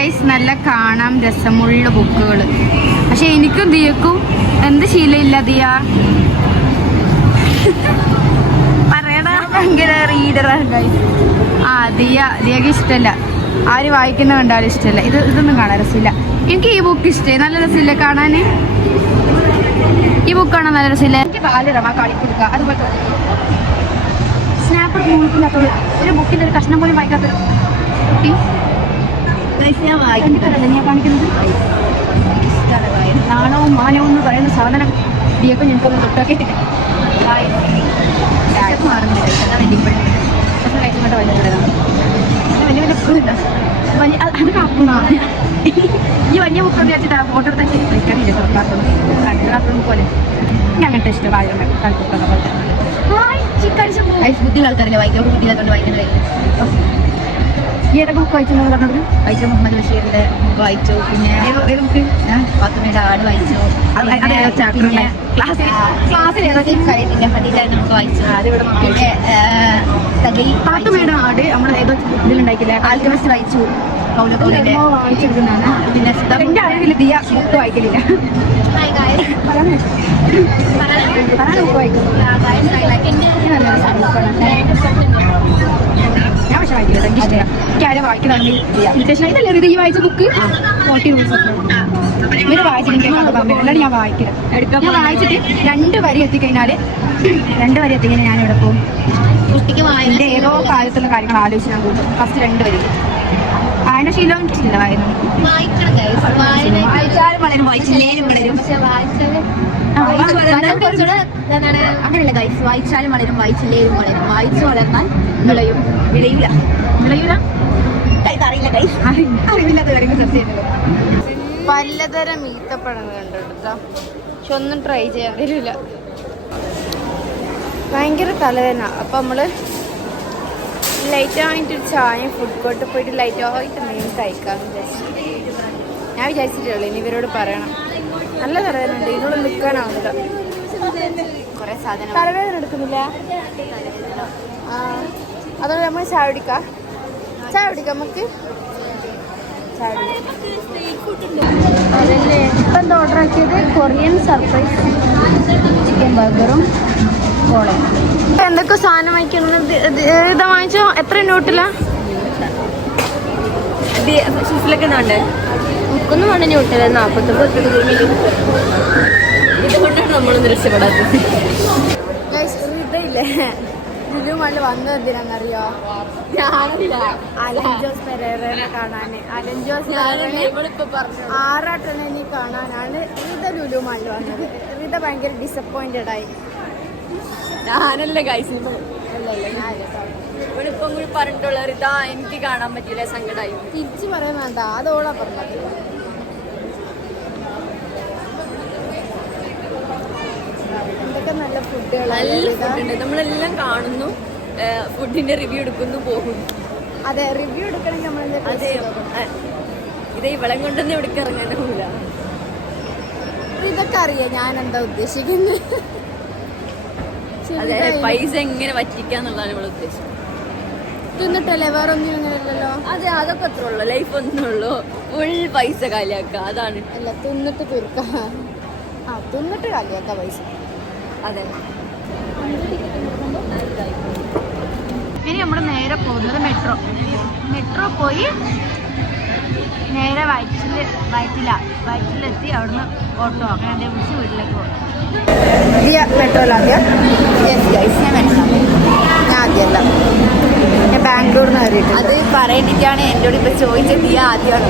Guys നല്ല കാണാൻ രസമുള്ള ബുക്കുകൾ. പക്ഷെ എനിക്കും ദിയക്കും എന്ത് ശീലമില്ല. ദിയ പറയണ ഭയങ്കര റീഡറാണ് ഗൈസ്. ദിയക്ക് ഇഷ്ടമല്ല, ആര് വായിക്കുന്ന കണ്ടാലും ഇഷ്ടമല്ല. ഇതൊന്നും കാണാൻ രസമില്ല. എനിക്ക് ഈ ബുക്ക് ഇഷ്ടമായി, നല്ല രസമില്ല കാണാൻ. ഈ ബുക്ക് കാണാൻ നല്ല രസമില്ല. എനിക്ക് ബാലരമ കളിക്കൊടുക്കുക, അതുപോലെ സ്നാപ്പ് മൂക്കില്ലാത്തത്, ഒരു ബുക്കിൻ്റെ ഒരു കഷ്ണം പോലും വായിക്കാത്തൊരു കുട്ടി. ഞാൻ വായിക്കുന്നില്ല, ഞാൻ കാണിക്കുന്നത് നാണവും മാനവും എന്ന് പറയുന്ന സാധനം ദിയൊക്കെ ഞങ്ങൾക്കൊന്നും തൊട്ടൊക്കെ മാറുന്നില്ല. പക്ഷെ കഴിച്ചുകൊണ്ട് വലിയ വലിയ അത് കാപ്പുന്ന ഈ വലിയ ബുക്കൊന്നും വെച്ചിട്ട് ഫോട്ടോ എടുത്താൽ കഴിക്കാനില്ല. തുറക്കാത്തൊന്നും പോലെ ഞാൻ അങ്ങനത്തെ ഇഷ്ടം വായിക്കാൻ കളിക്കുന്ന പോലെ. ബുദ്ധിയുള്ള ആൾക്കാരല്ലേ വായിക്കാം, ബുദ്ധിയില്ലാത്തോണ്ട് വായിക്കുന്നത്. ഈ ഏതൊക്കെ ബുക്ക് വായിച്ചു പറഞ്ഞത്? വായിച്ചു മുഹമ്മദ് ബഷീറിന്റെ ബുക്ക് വായിച്ചു. പിന്നെ ബുക്ക് ഫാത്തിമയുടെ ആട് വായിച്ചു. ക്ലാസ്സിൽ ഏതൊക്കെ പണ്ടിട്ടായിരുന്നു നമുക്ക് വായിച്ചു. പിന്നെ ഫാത്തിമയുടെ ആട് നമ്മൾ ഏതോ ഇതിലുണ്ടാക്കില്ല, ആൽക്കമിസ്റ്റ് വായിച്ചു. വായിച്ചെടുക്കുന്നതാണ്. പിന്നെ എന്റെ അറിവിൽ ദിയ ബുക്ക് വായിക്കലില്ല. ബുക്ക് വായിക്കുന്നു. ഞാൻ പക്ഷെ വായിക്കില്ല, എനിക്ക് ഇഷ്ടമാണ്. എനിക്ക് ആരെ വായിക്കുന്നതാണെങ്കിൽ ഇൻവിറ്റേഷൻ ആയിട്ടല്ലേ ഇത് ഈ വായിച്ച ബുക്ക് 40 റൂൾസ് ഇവര് വായിച്ചിട്ട് പറഞ്ഞു. അല്ലാണ്ട് ഞാൻ വായിക്കില്ല. ഞാൻ വായിച്ചിട്ട് 2 വരി എത്തിക്കഴിഞ്ഞാൽ ഞാൻ ഇവിടെ പോകും. കുട്ടിക്ക് എൻ്റെ ഏതോ കാലത്തുള്ള കാര്യങ്ങൾ ആലോചിച്ച് ഞാൻ കൂട്ടും. ഫസ്റ്റ് 2 വരി വായന ശീലം ഇല്ല. വായിച്ചാലും വളരും, വായിച്ചില്ലേലും വളരും. പക്ഷെ അങ്ങനെയല്ല ഗൈസ്, വായിച്ചാലും വളരും, വായിച്ചില്ലേലും വളരും. വായിച്ചു വളർന്നാൽ വിളയൂല. അറിയില്ല ഗൈസ്, അറിവില്ലാത്ത കാര്യങ്ങൾ ചർച്ച ചെയ്യുന്നത്. പലതരം ഈത്തപ്പഴങ്ങൾ കണ്ടെടുത്താ, പക്ഷെ ഒന്നും ട്രൈ ചെയ്യാൻ തരില്ല. ഭയങ്കര തലവേദന. അപ്പം നമ്മള് ലൈറ്റായിട്ടൊരു ചായ ഫുഡ് കോർട്ട് പോയിട്ട് ലൈറ്റായിട്ട് എന്തെങ്കിലും കഴിക്കാമെന്ന് വിചാരിച്ചു. ഞാൻ വിചാരിച്ചിട്ടുള്ളൂ, ഇനി ഇവരോട് പറയണം. നല്ല തലവേദന ഉണ്ട്, ഇതിനോട് നിൽക്കാനാവുന്നില്ല. കുറേ സാധനം തലവേദന എടുക്കുന്നില്ല. അതുകൊണ്ട് നമ്മൾ ചായ കുടിക്കാം നമുക്ക്. അതല്ലേ ഇപ്പം എന്താ ഓർഡർ ആക്കിയത്? കൊറിയൻ സർപ്രൈസ് ചിക്കൻ ബർഗറും കോളയും. എന്തൊക്കെ സാധനം വാങ്ങിക്കുന്നത്? ഇതാ വാങ്ങിച്ചോ? എത്ര നോട്ടിലാ? ഷീസിലൊക്കെ ഉണ്ട്. ബുക്കൊന്നും വേണ്ട നോട്ടില്ല. 49 ഇതുകൊണ്ടാണ് നമ്മളൊന്നും രക്ഷപ്പെടാത്തത്. ഇതയില്ലേ ലുലുമാളിൽ വന്നത് എന്തിനാണെന്നറിയോ? ഞാനില്ല, അലൻ ജോസ് പെരേരനെ കാണാൻ. അലൻ ജോസ് 6 ഇനി കാണാനാണ് റീത ലുലുമാളിൽ വന്നത്. റീത ഭയങ്കര ഡിസപ്പോയിന്റഡ് ആയി. ഞാനല്ല ഗൈസ്, ഇവളിപ്പം കൂടി പറഞ്ഞിട്ടുള്ള റീത എനിക്ക് കാണാൻ പറ്റില്ല, സങ്കടമായി. തിരിച്ചു പറയാൻ വേണ്ട, അതോളാ പറഞ്ഞത്. എന്തൊക്കെ നല്ല ഫുഡുകളുണ്ട്. നമ്മളെല്ലാം കാണുന്നു, ഫുഡിന്റെ റിവ്യൂ എടുക്കുന്നു, പോകുന്നു. അതെ, റിവ്യൂ എടുക്കണമെങ്കിൽ നമ്മൾ ഇതേ ഇവളം കൊണ്ടൊന്നും ഇവിടെ ഇറങ്ങാനില്ല. ഇതൊക്കെ അറിയാം ഞാൻ എന്താ ഉദ്ദേശിക്കുന്നത്. അതെ, പൈസ എങ്ങനെ വറ്റിക്കാന്നുള്ളതാണ് ഇവിടെ ഉദ്ദേശം. തിന്നിട്ടല്ലേ, വേറെ ഒന്നും അങ്ങനെയല്ലല്ലോ. അതെ, അതൊക്കെ അത്ര ഉള്ളു. ലൈഫ് ഒന്നും ഉള്ളു, ഫുൾ പൈസ കാലിയാക്ക, അതാണ്. അല്ല, തിന്നിട്ട് തീർക്കാം. തിന്നിട്ട് കാലിയാക്ക പൈസ. അതെ. ഇനി നമ്മൾ നേരെ പോകുന്നത് മെട്രോ പോയി നേരെ വയറ്റിലെത്തി അവിടുന്ന് ഓട്ടോ അങ്ങനെ വിളിച്ച് വീട്ടിലേക്ക് പോകും. മെട്രോയിലാദ്യം ഞാൻ ആദ്യമല്ല, ഞാൻ ബാംഗ്ലൂരിൽ നിന്ന് കയറിയിട്ട്. അത് പറയേണ്ടിട്ടാണ് എന്നോട് ഇപ്പൊ ചോദിച്ചത്. ദിയ ആദ്യമാണ്.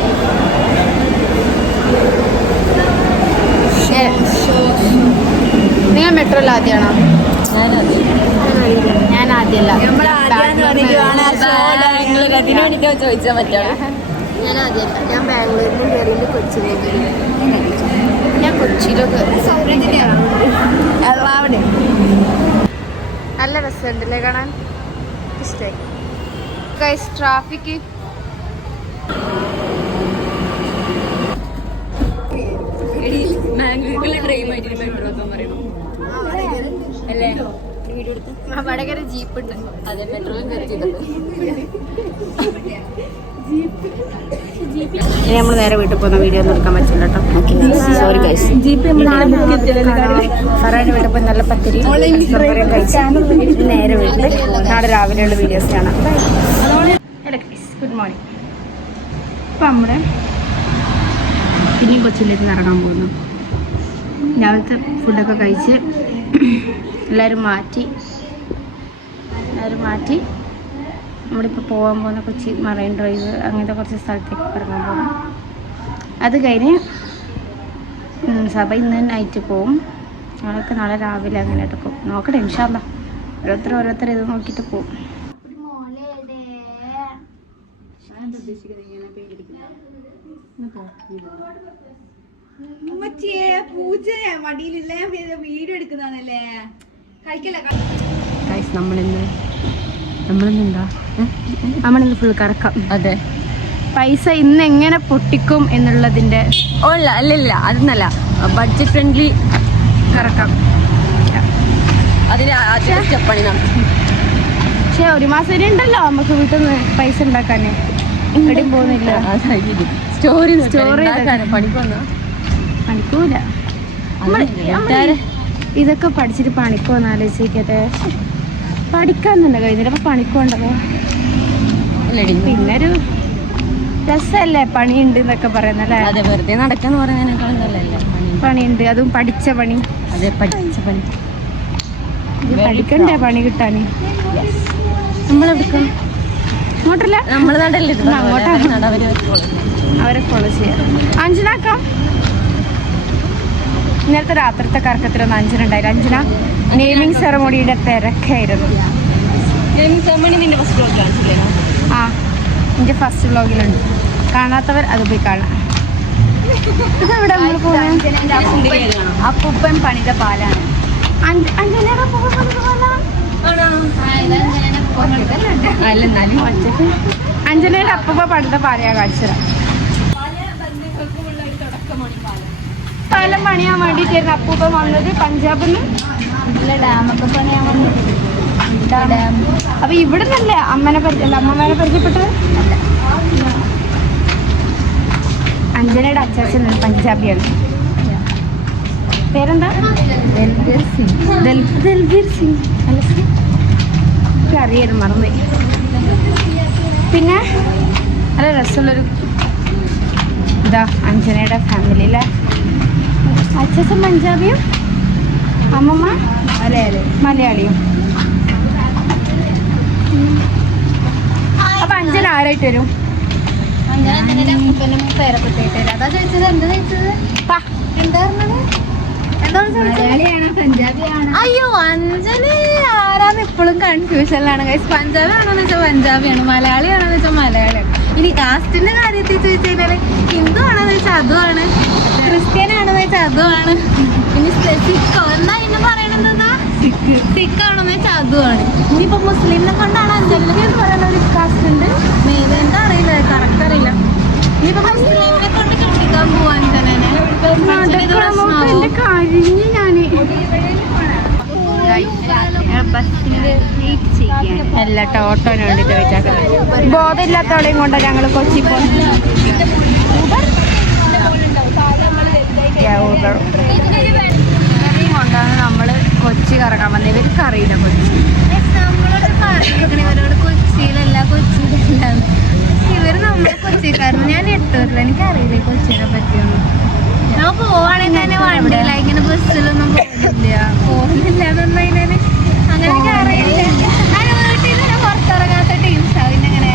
നിങ്ങൾ മെട്രോയിൽ ആദ്യമാണോ? ഞാൻ ആദ്യമല്ല. ചോദിച്ചാൽ പറ്റാ. ഞാൻ ആദ്യമല്ല, ഞാൻ ബാംഗ്ലൂരിൽ നിന്ന് കയറിയിട്ട് കൊച്ചിയിലേക്ക്. ഞാൻ കൊച്ചിയിലൊക്കെ എറണാകുളം. നല്ല രസമുണ്ടല്ലേ കാണാൻ, ഇഷ്ടമായി. ട്രാഫിക് വടകര ജീപ്പ് ഉണ്ട്. അതെ, മെട്രോയിൽ ഇനി നമ്മൾ നേരെ വീട്ടിൽ പോകുന്ന വീഡിയോ ഒന്നും എടുക്കാൻ പറ്റില്ല കേട്ടോ. Sorry guys. ഫറാൻ്റെ വീട്ടിൽ പോയി നല്ല പത്തിരി കഴിച്ച് നേരെ വീട്ടിൽ നാളെ രാവിലെയുള്ള വീഡിയോസ് കാണാം. Good morning. അപ്പം നമ്മുടെ പിന്നെയും കൊച്ചിയിലേക്ക് ഇറങ്ങാൻ പോകുന്നു. രാവിലത്തെ ഫുഡൊക്കെ കഴിച്ച് എല്ലാവരും മാറ്റി നമ്മളിപ്പോൾ പോകാൻ പോകുന്ന കൊച്ചി മറൈൻ ഡ്രൈവ് അങ്ങനത്തെ കുറച്ച് സ്ഥലത്തേക്ക് ഇറങ്ങാൻ പോകും. അത് കഴിഞ്ഞ് സഭ ഇന്ന് നൈറ്റ് പോവും. ഞങ്ങൾക്ക് നാളെ രാവിലെ അങ്ങനെ എടുക്കും. നോക്കട്ടെ ഇൻഷാ അല്ലാ. ഓരോരുത്തർ ഇത് നോക്കിയിട്ട് പോവും. വീഡിയോ എടുക്കുന്നതാണല്ലേ. നമ്മളിന്ന് ഫുൾ കറക്കാം. അതെ, പൈസ ഇന്ന് എങ്ങനെ പൊട്ടിക്കും എന്നുള്ളതിന്റെ അല്ല അതൊന്നല്ല, ബഡ്ജറ്റ് ഫ്രണ്ട്ലി കറക്കാം. പക്ഷെ ഒരു മാസം വരെ ഉണ്ടല്ലോ നമുക്ക് വീട്ടിൽ നിന്ന് പൈസ ഉണ്ടാക്കാന്. എവിടെയും പോകുന്നില്ല. സ്റ്റോറി പണിക്കൂല. ഇതൊക്കെ പഠിച്ചിട്ട് പണിക്കോന്ന് ആലോചിക്കട്ടെ. പഠിക്കാന്നുണ്ട് കഴിഞ്ഞിട്ട് അപ്പൊ പണിക്കോണ്ടല്ലോ. പിന്നൊരു രസല്ലേ പണിയുണ്ട് എന്നൊക്കെ പറയുന്നല്ലേ. അതെ, വെറുതെ നടക്കാന്ന് പറയുന്നതിനേക്കാളും നല്ലല്ലേ പണിയുണ്ട്, അതും പഠിച്ച പണി. അതെ, പഠിച്ച പണി. പഠിക്കണ്ടേ പണി കിട്ടാന്. നമ്മളെടുക്കും ഇങ്ങോട്ടല്ല, നമ്മള് നടല്ലേ അങ്ങോട്ടാണ് അവരെ ഫോളോ ചെയ്യാം. അഞ്ജനാക്കാം. ഇന്നലത്തെ രാത്രിത്തെ കറക്കത്തിലൊന്നും അഞ്ജനുണ്ടായില്ല. അഞ്ജന നെയിമിങ് സെറമോണിയുടെ തിരക്കായിരുന്നു. ആ, എൻ്റെ ഫസ്റ്റ് വ്ലോഗിലുണ്ട്. കാണാത്തവർ അത് പോയി കാണാം. ഇതെവിടെ നമ്മൾ പോകുന്നത്? അപ്പൂപ്പൻ പണിത പാലാണ്. അഞ്ജനയുടെ അഞ്ജനയുടെ അപ്പൂപ്പ പണിത പാലയാ കാണിച്ചത്. പാലം പണിയാൻ വേണ്ടിയിട്ടായിരുന്നു അപ്പൂപ്പ വന്നത് പഞ്ചാബിൽ നിന്ന്. ഡാമൊക്കെ പണിയാൻ വന്നത്. അപ്പൊ ഇവിടെ നിന്നല്ലേ അമ്മമാരെ പരിചയപ്പെട്ടത്? അഞ്ജനയുടെ അച്ചാച്ചൻ പഞ്ചാബിയാണ്. പേരെന്താ? ദൽബീർ സിംഗ്. അറിയാനും മറന്നു. പിന്നെ നല്ല രസമുള്ളൊരു ഇതാ അഞ്ജനയുടെ ഫാമിലിയിലെ. അച്ഛൻ പഞ്ചാബിയും അമ്മമ്മ മലയാളിയും. അപ്പൊ അഞ്ജന ആരായിട്ട് വരും? അയ്യോ, അഞ്ജലി ആരാന്ന് ഇപ്പോഴും കൺഫ്യൂഷനിലാണ്. പഞ്ചാബി ആണോന്ന് വെച്ചാൽ പഞ്ചാബിയാണ്, മലയാളിയാണോന്ന് വെച്ചാൽ മലയാളിയാണ്. ഇനി കാസ്റ്റിന്റെ കാര്യത്തിൽ ചോദിച്ചു കഴിഞ്ഞാല് ഹിന്ദു ആണോന്ന് വെച്ചാൽ അതുമാണ്, ക്രിസ്ത്യൻ ആണെന്ന് വെച്ചാൽ അതുമാണ്. ഇനി സിഖോ എന്നാ ഇന്ന് പറയണെന്താ, സിഖ് ആണെന്ന് വെച്ചാൽ അതുമാണ്. ഇനിയിപ്പോ മുസ്ലിമിനെ കൊണ്ടാണ് അഞ്ജലി എന്ന് പറയുന്ന ഒരു കാസ്റ്റ് ഉണ്ട്. മെയിൻ എന്താ അറിയില്ല, കറക്റ്റ് അറിയില്ല. ഇനിയിപ്പോ മുസ്ലിമിനെ കൊണ്ട് കെട്ടിക്കാൻ പോവാ അഞ്ജനെ. അല്ല ഓട്ടോന് വേണ്ടിട്ട് വെച്ചാൽ ബോധമില്ലാത്തവളെയും കൊണ്ട് ഞങ്ങൾ കൊച്ചി പോകുന്നത്. കൊണ്ടാണ് നമ്മള് കൊച്ചി കറങ്ങാൻ വന്നത്. ഇവർക്ക് അറിയില്ല കൊച്ചി. ഇവരോട് കൊച്ചിയിലല്ല കൊച്ചിയിലല്ല, ഇവര് നമ്മള് കൊച്ചിക്കാരന്. ഞാൻ എട്ടൂരില്ല, എനിക്കറിയില്ല കൊച്ചിനെ പറ്റിയൊന്നും. ഞാൻ പോവാണെങ്കിൽ തന്നെ വണ്ടിയില്ല, ഇങ്ങനെ ബസ്സിലൊന്നും പോകുന്നില്ല എന്നതിന് അങ്ങനെയൊക്കെ അറിയില്ല. ഞാൻ വീട്ടിൽ നിന്ന് പുറത്തിറങ്ങാത്ത ടീംസാ. പിന്നെ എങ്ങനെ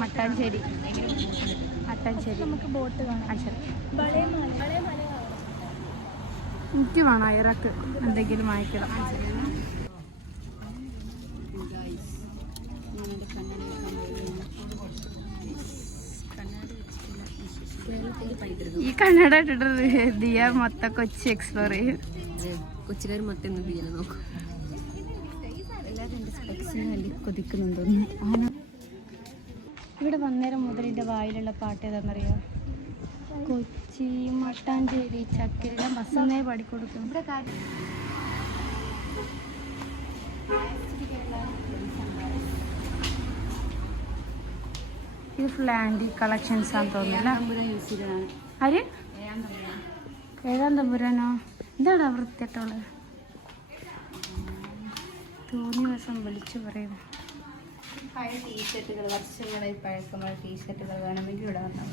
മട്ടാഞ്ചേരി. നമുക്ക് ബോട്ട് കാണാം. എനിക്ക് വേണം അയറക്ക് എന്തെങ്കിലും വാങ്ങിക്കണം. ഈ കണ്ണട ഇട്ടിട്ടത് ദിയ മൊത്തം കൊച്ചി എക്സ്പ്ലോർ ചെയ്യും. കൊച്ചിക്കാർ മൊത്തം ദിയനെ നോക്കും. എല്ലാവരും എൻ്റെ സ്പെക്സിന് വേണ്ടി കൊതിക്കുന്നുണ്ടോന്ന്. ഇവിടെ വന്നേരം മുതൽ എൻ്റെ വായിലുള്ള പാട്ട് ഏതാണെന്നറിയോ? കൊച്ചി മട്ടാഞ്ചേരി ചക്കര. ഞാൻ ബസ്സന്നേ പാടിക്കൊടുക്കും. ഇത് ഫുൾ ആൻറ്റി കളക്ഷൻസ് ആണെന്ന് തോന്നുന്നില്ല. ആര്? ഏഴാം തമ്പുരാനോ? എന്താണ് വൃത്തിയായിട്ടുള്ളത്? തോന്നിയ ദിവസം വിളിച്ചു പറയുന്നു. പഴയ ടീഷർട്ടുകൾ, വർഷങ്ങളായി പഴക്കമുള്ള ടീഷർട്ടുകൾ വേണമെങ്കിൽ ഇവിടെ വന്നാൽ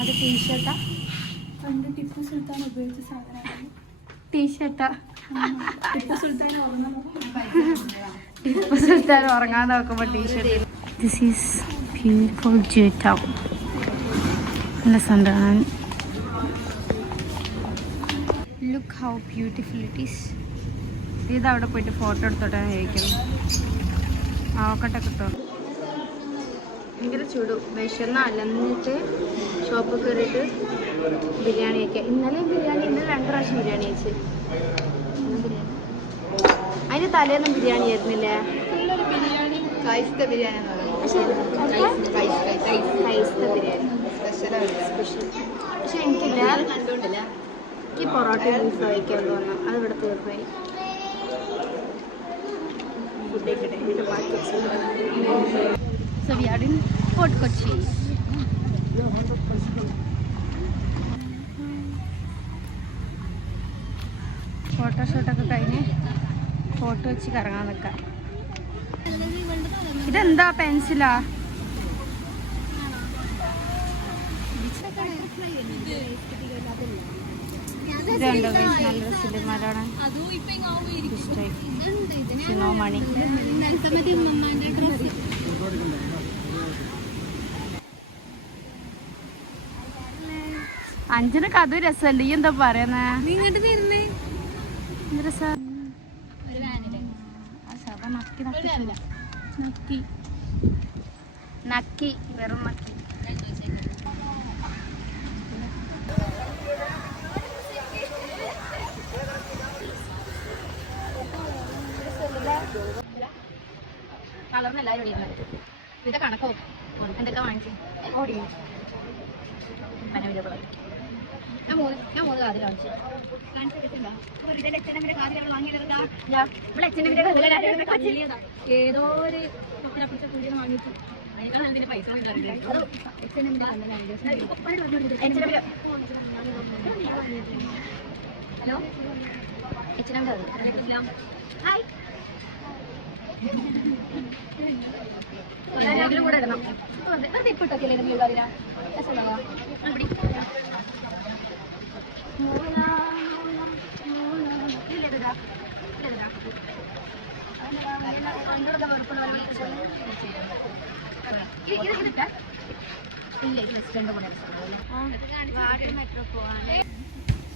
അത് ടീഷർട്ടാ? പണ്ട് ടിപ്പു സുൽത്താൻ ഉപയോഗിച്ച സാധനമാണ്. ടീഷർട്ടാ? ടിപ്പു സുൽത്താൻ ഉറങ്ങാൻ നോക്കുമ്പോൾ T-shirt. This is beautiful Jew Town. നല്ല സന്താണ്. Look how beautiful it is. ഇത് അവിടെ പോയിട്ട് ഫോട്ടോ എടുത്തോട്ടാണ് ചോദിക്കുന്നത്. ആവക്കട്ടെ കിട്ടുമോ? ഭയങ്കര ചൂട്. വിശന്ന് അലന്നിട്ട് ഷോപ്പിൽ കയറിയിട്ട് ബിരിയാണി കഴിക്കാം. ഇന്നലെ ബിരിയാണി, ഇന്നലെ 2 പ്രാവശ്യം ബിരിയാണി കഴിച്ച്. അതിന് തലേന്നും ബിരിയാണി ആയിരുന്നില്ലേ? ക്രൈസ്ത ബിരിയാണി എന്ന് പറയുന്നത്. ക്രൈസ്ത ബിരിയാണി സ്പെഷ്യൽ. പക്ഷെ എനിക്കില്ല, എനിക്ക് പൊറോട്ട ബീഫ് കഴിക്കാൻ തോന്നുന്നു. അത് ഇവിടെ തീർപ്പായി. So we are in Fort Kochi. ഫോട്ടോഷൂട്ടൊക്കെ കഴിഞ്ഞ് ഫോട്ടോ വെച്ച് കറങ്ങാൻ നിൽക്കാം. ഇതെന്താ പെൻസിലാ? ഇതുണ്ടോ? നല്ല സിനിമയാണ്. ഇഷ്ടമായി. സിനോമണി. അഞ്ചിനൊക്കെ അത് രസമല്ലേ? ഈ എന്താ പറയുന്നേ? നക്കി വെറും നക്കി. കളർന്ന് എല്ലാവരും ഓടിയിരുന്നു. ഇത് കണക്കോ എന്തൊക്കെ വാങ്ങിച്ചു ഓടി. ഞാൻ മൂന്ന് കാതിൽ വാങ്ങിച്ചു. ഏതോ ഒരു വാങ്ങിച്ചു. പൈസ ഹലോ ഹായ്. കൂടെ ഇടണം. ഇപ്പിട്ടൊക്കെ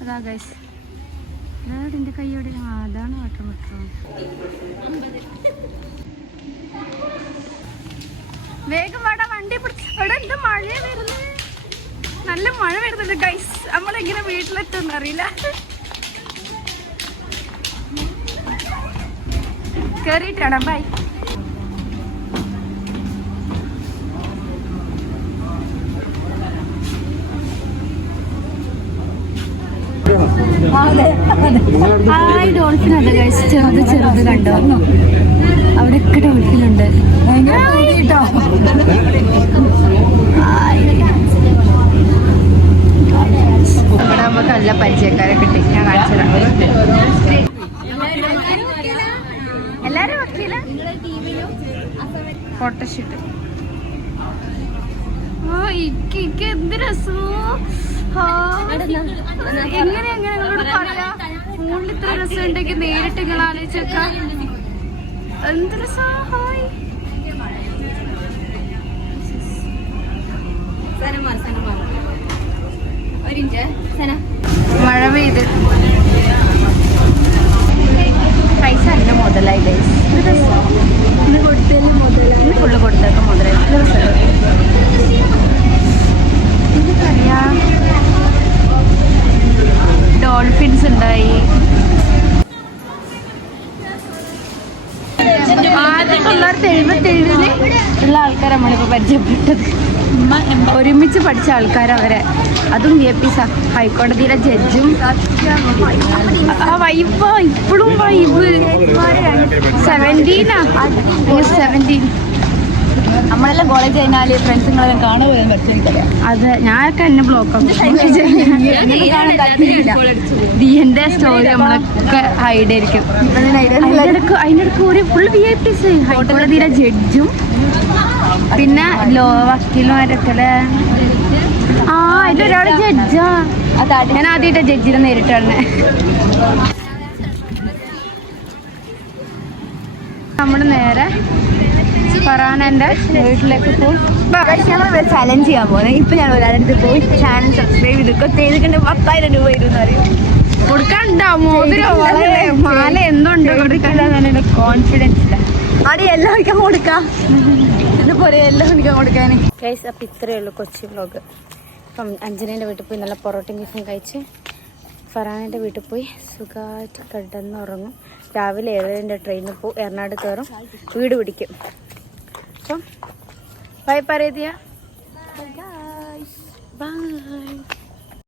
അതാ ഗൈസ്, എന്റെ കൈയോടെ. അതാണ് വാട്ടർ മെട്രോ. വേഗം വാടാ, വണ്ടി ഇവിടെ എന്താ മഴയാ വരുന്നത്? നല്ല മഴ വരുന്നുണ്ട് ഗൈസ്. നമ്മളെങ്ങനെ വീട്ടിലെത്തുമെന്ന് അറിയില്ല. കേറിയിട്ടാണ്. ബൈ. ഹായ്. ഡോൾഫിൻ അല്ല ഗൈസ്, ചെറുത് കണ്ടോ? അവിടെയൊക്കെ ഡോൾഫിനുണ്ട്. ഭയങ്കര കേട്ടോ. ഇവിടെ നമുക്ക് നല്ല പരിചയക്കാരെ കിട്ടി. ഞാൻ കാണിച്ചുതരാം. എല്ലാരും വക്കീല ഫോട്ടോഷൂട്ട്. ഓ ഇക്ക് എന്ത് രസമോ. എങ്ങനെ നിങ്ങളോട് പറയാ? ഫോണിൽ ഇത്ര രസം ഉണ്ടെങ്കിൽ നേരിട്ട് നിങ്ങൾ ആലോചിച്ചേക്കാം. എന്ത് രസാ. ഹായ്. മഴ പെയ്ത് പൈസ അതിന് മുതലായി ഗൈസ്. ഇന്ന് കൊടുത്തതിന് മുതലായി. ഇന്ന് ഫുള്ള് കൊടുത്തൊക്കെ മുതലായി. എനിക്കറിയാം. ഡോൾഫിൻസ് ഉണ്ടായി. ആദ്യം പിള്ളേർ 1977 ഉള്ള ആൾക്കാർ നമ്മളിപ്പോ പരിചയപ്പെട്ടത്. ഒരുമിച്ച് പഠിച്ച ആൾക്കാരവരെ, അതും VIP ഹൈക്കോടതിയിലെ ജഡ്ജും. ആ വൈബ് ഇപ്പോഴും വൈബ്. 17 നമ്മളെല്ലാം കോളേജ് കഴിഞ്ഞാല് ഫ്രണ്ട്സുകളെല്ലാം കാണാൻ പോയാൽ പറ്റും. അതെ, ഞാനൊക്കെ എന്നെ ബ്ലോക്ക് ദിയന്റെ സ്റ്റോറി നമ്മളൊക്കെ ഹൈഡ് ആയിരിക്കും. അതിനിടക്ക് ഒരു ഫുൾ VIPs ഹൈക്കോടതിയിലെ ജഡ്ജും പിന്നെ വക്കീലുമാരൊക്കെ അല്ലേ. ആ ഇതിലൊരാള് ജഡ്ജാ. ഞാൻ ആദ്യമായിട്ട് ജഡ്ജിനെ നേരിട്ടാണ്. നമ്മള് നേരെ ഫറാനന്റെ വീട്ടിലേക്ക് പോകും. ചലഞ്ച് ചെയ്യാൻ പോകുന്നത്. ഇപ്പൊ ഞാൻ ഒരാളടുത്ത് പോയി ചാനൽ സബ്സ്ക്രൈബ് ചെയ്തിട്ട് 10,000 രൂപ വരുമെന്ന് അറിയും. കൊടുക്കണ്ടോ മോതിരോ വളരെ മാല എന്തുണ്ട് കൊടുക്കാനുള്ള കോൺഫിഡൻസ് ഇല്ല. അവിടെ എല്ലാവർക്കും കൊടുക്കാം, ഇതുപോലെ എല്ലാവർക്കും കൊടുക്കാൻ. ഗൈസ്, അപ്പം ഇത്രയേ ഉള്ളൂ കൊച്ചി വ്ലോഗ്. അപ്പം അഞ്ജനേൻ്റെ വീട്ടിൽ പോയി നല്ല പൊറോട്ടയും ബീഫും കഴിച്ച് ഫറാനൻ്റെ വീട്ടിൽ പോയി സുഖമായിട്ട് കിടന്നുറങ്ങും. രാവിലെ 7:00 ട്രെയിനിൽ പോകും, എറണാട് കയറും, വീട് പിടിക്കും. അപ്പം ബൈ പറയതിയാ. ബൈ.